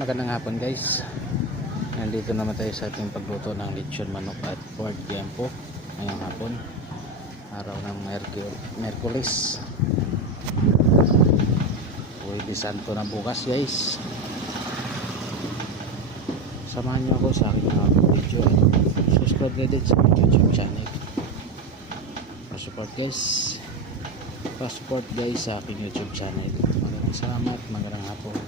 Magandang hapon guys. Nandito naman tayo sa ating pagluto ng lechon manok at pork tiempo ngayong hapon. Araw ng Merkulis. Huwebes Santo na bukas guys. Samahan niyo ako sa aking mga video at subscribe na din sa YouTube channel. Pa-support guys sa aking YouTube channel. Maraming salamat. Magandang hapon.